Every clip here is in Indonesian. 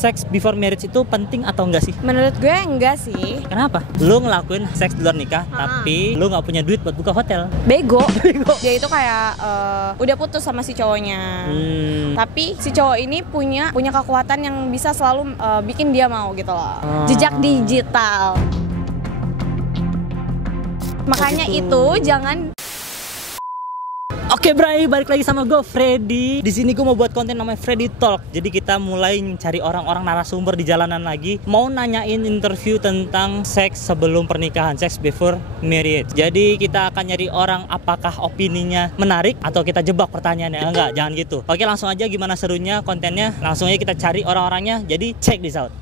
Seks before marriage itu penting atau enggak sih? Menurut gue enggak sih. Kenapa? Lu ngelakuin seks di luar nikah, tapi lu nggak punya duit buat buka hotel. Bego. Dia itu kayak udah putus sama si cowoknya. Tapi si cowok ini punya kekuatan yang bisa selalu bikin dia mau gitu loh. Jejak digital. Makanya itu jangan. Oke Bray, balik lagi sama gue Freddy. Di sini gue mau buat konten namanya Freddy Talk. Jadi kita mulai cari orang-orang narasumber di jalanan lagi. Mau nanyain interview tentang seks sebelum pernikahan, seks before marriage. Jadi kita akan nyari orang apakah opininya menarik atau kita jebak pertanyaannya. Enggak, jangan gitu. Oke, langsung aja gimana serunya kontennya. Langsung aja kita cari orang-orangnya. Jadi check this out.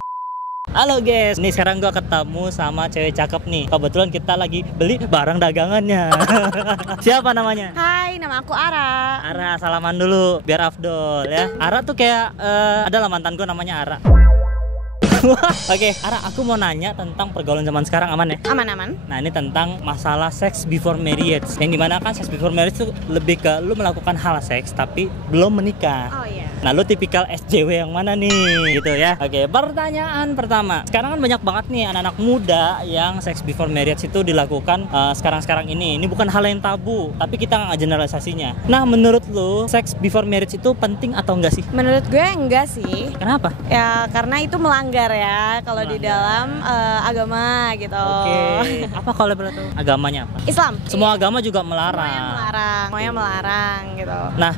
Halo guys, nih sekarang gue ketemu sama cewek cakep nih. Kebetulan kita lagi beli barang dagangannya. Siapa namanya? Hai, nama aku Ara. Ara, salaman dulu biar afdol ya. Ara tuh kayak adalah mantan gue namanya Ara. Oke, Ara, aku mau nanya tentang pergaulan zaman sekarang, aman ya? Aman-aman. Nah, ini tentang masalah seks before marriage. Yang dimana kan seks before marriage itu lebih ke lu melakukan hal seks tapi belum menikah. Oh iya. Nah, lu tipikal SJW yang mana nih? Gitu ya. Oke, pertanyaan pertama. Sekarang kan banyak banget nih anak-anak muda yang seks before marriage itu dilakukan sekarang-sekarang ini. Ini bukan hal yang tabu, tapi kita nggak generalisasinya. Nah, menurut lu seks before marriage itu penting atau enggak sih? Menurut gue enggak sih. Kenapa? Ya karena itu melanggar ya kalau di dalam agama gitu. Oke. Apa kalau boleh tahu? Agamanya apa? Islam. Semua agama juga melarang. Semuanya melarang gitu. Nah,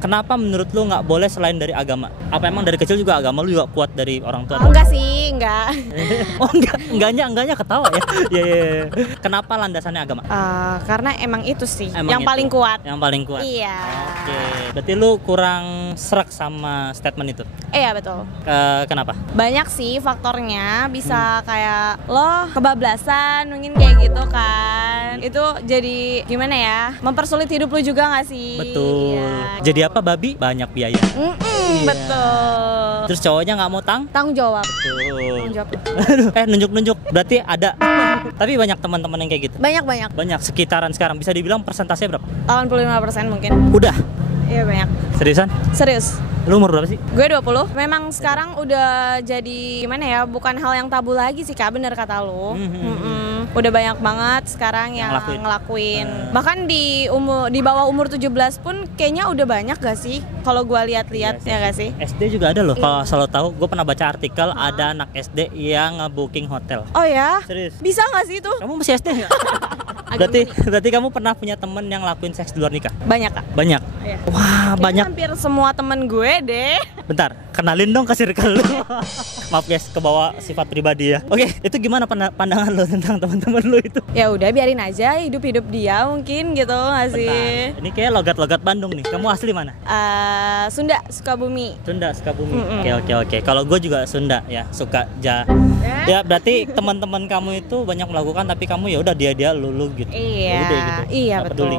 kenapa menurut lu nggak boleh selain dari agama? Apa emang dari kecil juga agama lu juga kuat dari orang tua? Oh, enggak sih, enggak. Oh enggaknya ketawa ya. Iya. Kenapa landasannya agama? Karena emang itu sih Emang yang itu? paling kuat. Yang paling kuat. Iya. Oke. Berarti lu kurang srek sama statement itu. Iya betul. Kenapa? Banyak sih faktornya, bisa kayak lo kebablasan mungkin kayak gitu kan. Itu jadi gimana ya? Mempersulit hidup lu juga nggak sih? Betul. Iya. Jadi apa babi? Banyak biaya. Iya. Betul. Terus cowoknya nggak mau Tanggung jawab. Betul. Tanggung jawab. Nunjuk-nunjuk. Berarti ada. Tapi banyak teman-teman yang kayak gitu. Banyak. Sekitaran sekarang bisa dibilang persentasenya berapa? 85% mungkin. Udah. Iya banyak. Seriusan? Serius. Lu umur berapa sih? Gue 20. Memang sekarang udah jadi gimana ya? Bukan hal yang tabu lagi sih Kak, bener kata lu. Udah banyak banget sekarang yang ngelakuin. Bahkan di bawah umur 17 pun kayaknya udah banyak gak sih? Kalau gue lihat-lihat ya gak sih? SD juga ada loh. Kalau selalu tahu, gue pernah baca artikel ada anak SD yang nge-booking hotel. Oh ya? Serius? Bisa gak sih itu? Kamu masih SD nggak? berarti kamu pernah punya temen yang lakuin seks di luar nikah? Banyak Kak. Banyak? Iya. Wah, Kayaknya banyak. hampir semua temen gue deh. Bentar, kenalin dong ke circle lu. Maaf guys, kebawa sifat pribadi ya. Oke, itu gimana pandangan lo tentang teman-teman lu itu? Ya udah biarin aja hidup dia mungkin gitu nggak sih? Bentar, ini kayak logat-logat Bandung nih. Kamu asli mana? Sunda, Sukabumi. Sunda, Sukabumi. Oke. Kalau gue juga Sunda ya, suka Ya berarti teman-teman kamu itu banyak melakukan tapi kamu ya udah dia lu gitu. Iya. Ya udah, gitu. Iya Gak betul. peduli.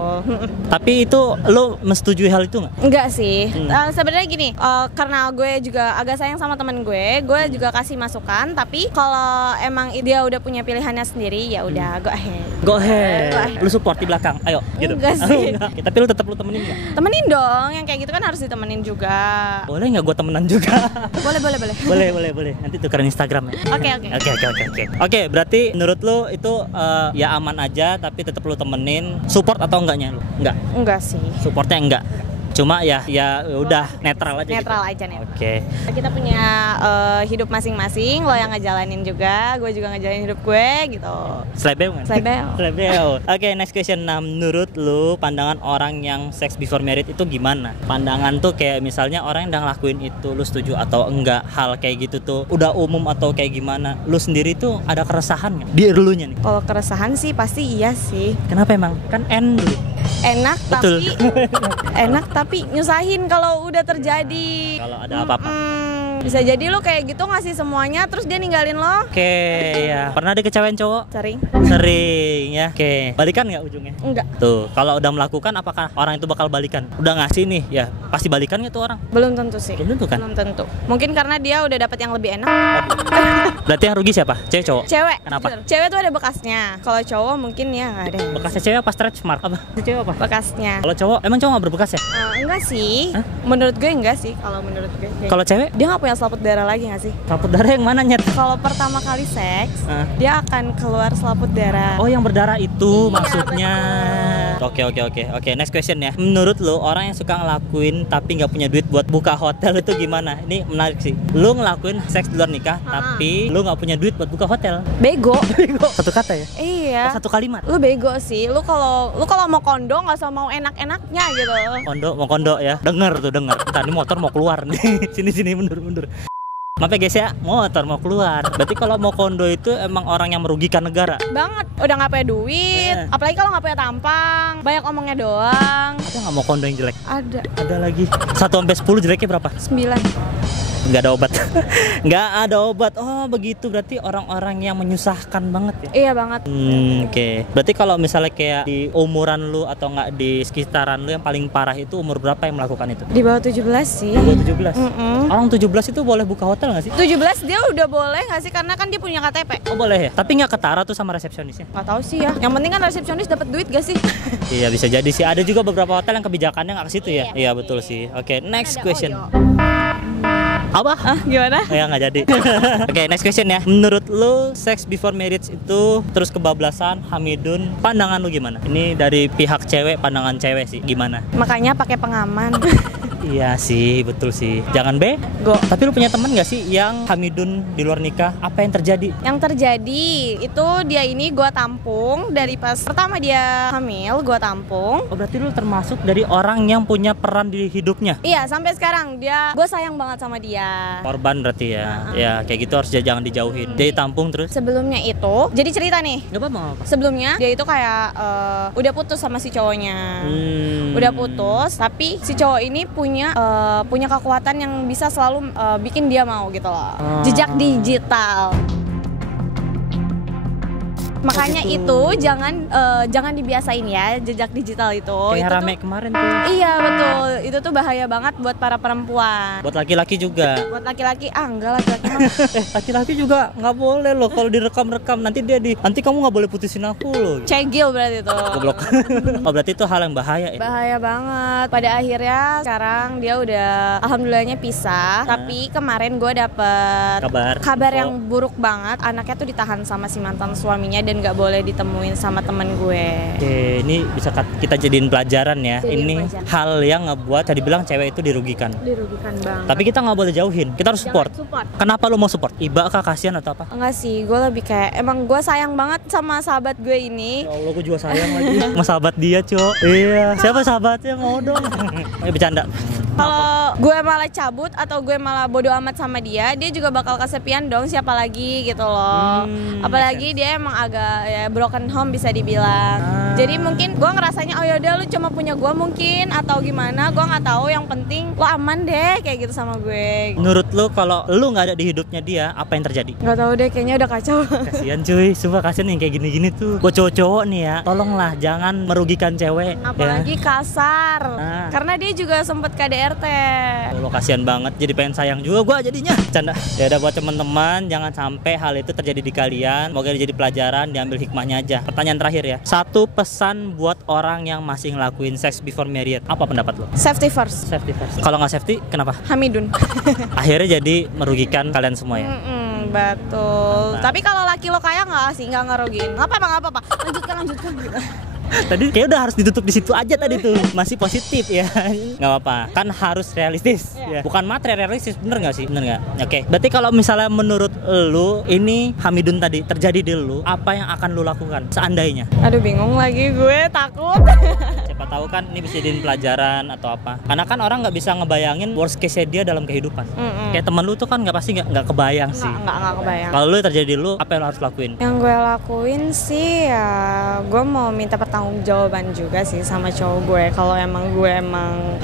Tapi itu lo menyetujui hal itu nggak? Enggak sih. Sebenarnya gini, karena gue juga agak sayang sama temen gue juga kasih masukan. Tapi kalau emang dia udah punya pilihannya sendiri, ya udah go ahead. Go ahead. Lu support di belakang, ayo gitu. Enggak sih. Tapi lu tetap temenin nggak? Temenin dong, yang kayak gitu kan harus ditemenin juga. Boleh nggak gue temenan juga? Boleh. Nanti tukeran Instagram ya. Oke, berarti menurut lu itu ya aman aja tapi tetap lu temenin. Support atau enggaknya lu? Enggak sih. Supportnya enggak. Cuma ya udah netral aja. Oke. Kita punya hidup masing-masing, lo yang ngejalanin juga, gue juga ngejalanin hidup gue gitu. Slebeo kan? Slebeo. Oke, next question. Nah, menurut lu pandangan orang yang sex before marriage itu gimana? Pandangan tuh kayak misalnya orang yang udah ngelakuin itu, lu setuju atau enggak? Hal kayak gitu tuh udah umum atau kayak gimana? Lu sendiri tuh ada keresahan nggak di elunya nih? Kalau keresahan sih pasti iya sih. Kenapa emang? Kan dulu. Enak tapi nyusahin kalau udah terjadi. Kalau ada apa-apa. Bisa jadi lo kayak gitu ngasih semuanya terus dia ninggalin lo. Oke, ya. Pernah dikecewain cowok? Sering ya. Oke. Balikan nggak ujungnya? Enggak. Tuh, kalau udah melakukan apakah orang itu bakal balikan? Udah ngasih nih, ya pasti balikan nggak tuh orang? Belum tentu sih. Belum tentu kan? Belum tentu. Mungkin karena dia udah dapat yang lebih enak. Berarti yang rugi siapa? Cewek cowok? Cewek. Kenapa? Jujur. Cewek tuh ada bekasnya. Kalau cowok mungkin ya nggak ada. Bekasnya cewek apa stretch mark? Apa? Cewek apa? Bekasnya. Kalau cowok, emang cowok nggak berbekas ya? Enggak sih. Hah? Menurut gue enggak sih. Kalau menurut gue. Kalau cewek? Dia nggak punya selaput darah lagi nggak sih? Selaput darah yang mana, Nyet? Kalau pertama kali seks, dia akan keluar selaput darah. Oh, yang berdarah itu Iya, maksudnya. Oke, next question ya. Menurut lo, orang yang suka ngelakuin tapi nggak punya duit buat buka hotel itu gimana? Ini menarik sih. Lo ngelakuin seks di luar nikah, tapi lo nggak punya duit buat buka hotel. Bego. Satu kata ya? Iya. Satu kalimat. Lu bego sih. Lu kalau mau kondo nggak usah mau enak-enaknya gitu. Mau kondo ya. Denger. Tadi motor mau keluar nih. Sini mundur. Maaf ya guys ya, motor mau keluar. Berarti kalau mau kondo itu emang orang yang merugikan negara banget. Udah nggak punya duit, apalagi kalau nggak punya tampang, banyak omongnya doang. Ada nggak mau kondo yang jelek? Ada Lagi 1-10 jeleknya berapa? 9. Nggak ada obat. Nggak ada obat. Oh begitu, berarti orang-orang yang menyusahkan banget ya? Iya banget. Oke. Berarti kalau misalnya kayak di umuran lu atau nggak di sekitaran lu yang paling parah itu umur berapa yang melakukan itu? Di bawah 17 sih. Di bawah 17? Orang 17 itu boleh buka hotel nggak sih? 17 dia udah boleh nggak sih? Karena kan dia punya KTP. Oh boleh ya? Tapi nggak ketara tuh sama resepsionisnya? Nggak tahu sih ya. Yang penting kan resepsionis dapat duit gak sih? Iya bisa jadi sih. Ada juga beberapa hotel yang kebijakannya nggak ke situ ya? Iya betul sih. Oke, next question. Apa? Gimana? Ya nggak jadi. Oke, next question ya. Menurut lu sex before marriage itu terus kebablasan, hamidun, pandangan lu gimana? Ini dari pihak cewek, pandangan cewek sih gimana? Makanya pakai pengaman. Iya sih, betul sih. Jangan bego. Tapi lu punya teman nggak sih yang hamidun di luar nikah? Apa yang terjadi? Yang terjadi itu dia ini gua tampung dari pas pertama dia hamil, gua tampung. Oh berarti lu termasuk dari orang yang punya peran di hidupnya? Iya, sampai sekarang gua sayang banget sama dia. Korban berarti ya. Ya kayak gitu harus jangan dijauhin. Jadi tampung terus. Sebelumnya itu, jadi cerita nih. Gak apa-apa. Sebelumnya dia itu kayak udah putus sama si cowoknya. Udah putus, tapi si cowok ini punya kekuatan yang bisa selalu bikin dia mau gitu loh. Jejak digital. Makanya gitu. itu jangan dibiasain ya jejak digital itu. Kayak itu rame tuh, kemarin tuh. Iya betul, itu tuh bahaya banget buat para perempuan. Buat laki-laki juga. Buat laki-laki, enggak laki-laki mah. Laki-laki juga nggak boleh loh kalau direkam-rekam nanti nanti kamu nggak boleh putusin aku loh. Cegil berarti itu. Goblok. Oh berarti itu hal yang bahaya ya. Bahaya banget. Pada akhirnya sekarang dia udah alhamdulillahnya pisah. Tapi kemarin gue dapet kabar yang buruk banget. Anaknya tuh ditahan sama si mantan suaminya dan nggak boleh ditemuin sama temen gue. Oke, ini bisa kita jadiin pelajaran ya. Ini hal yang ngebuat tadi bilang cewek itu dirugikan. Dirugikan banget. Tapi kita nggak boleh jauhin. Kita harus support. Kenapa lu mau support? Iba kah, kasihan atau apa? Enggak sih, gue lebih kayak emang gue sayang banget sama sahabat gue ini. Ya Allah, gue juga sayang lagi sama sahabat dia, Cok. Iya. Siapa sahabatnya? Mau dong. Bercanda. Kalau gue malah cabut atau gue malah bodo amat sama dia juga bakal kesepian dong, siapa lagi gitu loh. Apalagi dia emang agak ya broken home bisa dibilang. Jadi mungkin gue ngerasanya oh yaudah lu cuma punya gue mungkin atau gimana, gue nggak tahu. Yang penting lo aman deh kayak gitu sama gue. Menurut lu kalau lu nggak ada di hidupnya dia, apa yang terjadi? Nggak tahu deh, kayaknya udah kacau. Kasian cuy, sumpah kasian yang kayak gini-gini tuh. Buat cowok-cowok nih ya, tolonglah jangan merugikan cewek. Apalagi ya. kasar. Karena dia juga sempet KDRT. Lo kasihan banget, jadi pengen sayang juga gua jadinya. Canda. Ya udah buat teman-teman, jangan sampai hal itu terjadi di kalian. Semoga jadi pelajaran, diambil hikmahnya aja. Pertanyaan terakhir ya. Satu pesan buat orang yang masih ngelakuin sex before married. Apa pendapat lo? Safety first. Safety first. Kalau nggak safety, kenapa? Hamidun. Akhirnya jadi merugikan kalian semua ya. Betul. Tapi kalau laki lo kaya nggak sih, nggak ngerugiin. Nggak apa-apa. Lanjutkan gitu. Tadi kayak udah harus ditutup di situ aja tadi tuh. Masih positif ya. Nggak apa-apa. Kan harus realistis. Ya. Bukan materi, realistis. Bener nggak sih? Bener nggak? Oke. Berarti kalau misalnya menurut lu ini hamidun tadi terjadi di lu, apa yang akan lu lakukan seandainya? Aduh bingung lagi gue, takut. Siapa tahu kan ini bisa jadiin pelajaran atau apa. Karena kan orang nggak bisa ngebayangin worst case dia dalam kehidupan. Kayak temen lu tuh kan pasti nggak kebayang sih. Nggak kebayang. Kalau lu terjadi di lu, apa yang lu harus lakuin? Yang gue lakuin sih ya, gue mau minta pertanggungjawaban juga sih sama cowok gue. Kalau emang gue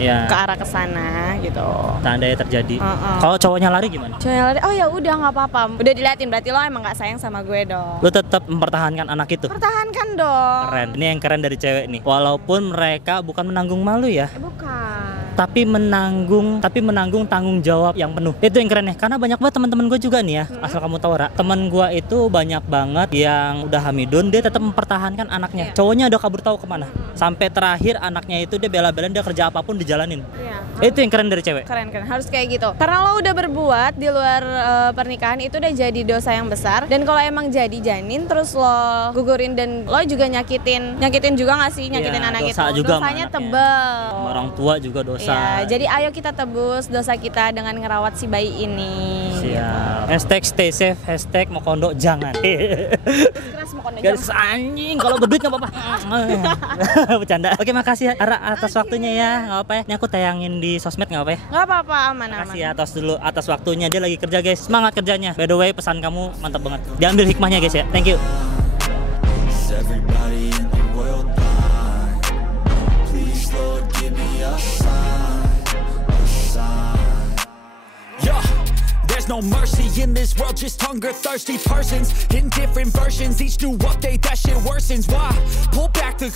ke arah kesana gitu. Tandanya terjadi. Kalau cowoknya lari gimana? Cowoknya lari, oh ya udah nggak apa-apa. Udah diliatin, berarti lo emang nggak sayang sama gue dong. Lu tetap mempertahankan anak itu? Pertahankan dong. Keren. Ini yang keren dari cewek nih. Walaupun mereka bukan menanggung malu ya. Bukan. tapi menanggung tanggung jawab yang penuh. Itu yang keren ya, karena banyak banget teman-teman gue juga nih ya, asal kamu tahu Ra, teman gue itu banyak banget yang udah hamidun, dia tetap mempertahankan anaknya. Cowoknya udah kabur tahu kemana, sampai terakhir anaknya itu dia bela-belain, dia kerja apapun dijalanin. Itu yang keren dari cewek. Keren, harus kayak gitu. Karena lo udah berbuat di luar pernikahan itu udah jadi dosa yang besar. Dan kalau emang jadi janin terus lo gugurin dan lo juga nyakitin juga nggak sih, nyakitin anak dosa itu. juga dosanya tebal. Orang tua juga dosa. Jadi ayo kita tebus dosa kita dengan ngerawat si bayi ini. Siap. Hashtag stay safe, hashtag mau kondo jangan. Keras mau kondo Garis anjing, kalau berduit nggak apa-apa. Bercanda. Oke, makasih Ara atas waktunya ya. Nggak apa-apa ya. Ini aku tayangin di sosmed nggak apa ya? Nggak apa-apa, aman. Makasih ya atas waktunya, dia lagi kerja guys. Semangat kerjanya. By the way, pesan kamu mantap banget. Diambil hikmahnya guys ya. Thank you. Everybody in the world blind. Please Lord give me a sign. Yeah, there's no mercy in this world, just hunger thirsty persons in different versions. Each new update that shit worsens. Why? Pull back the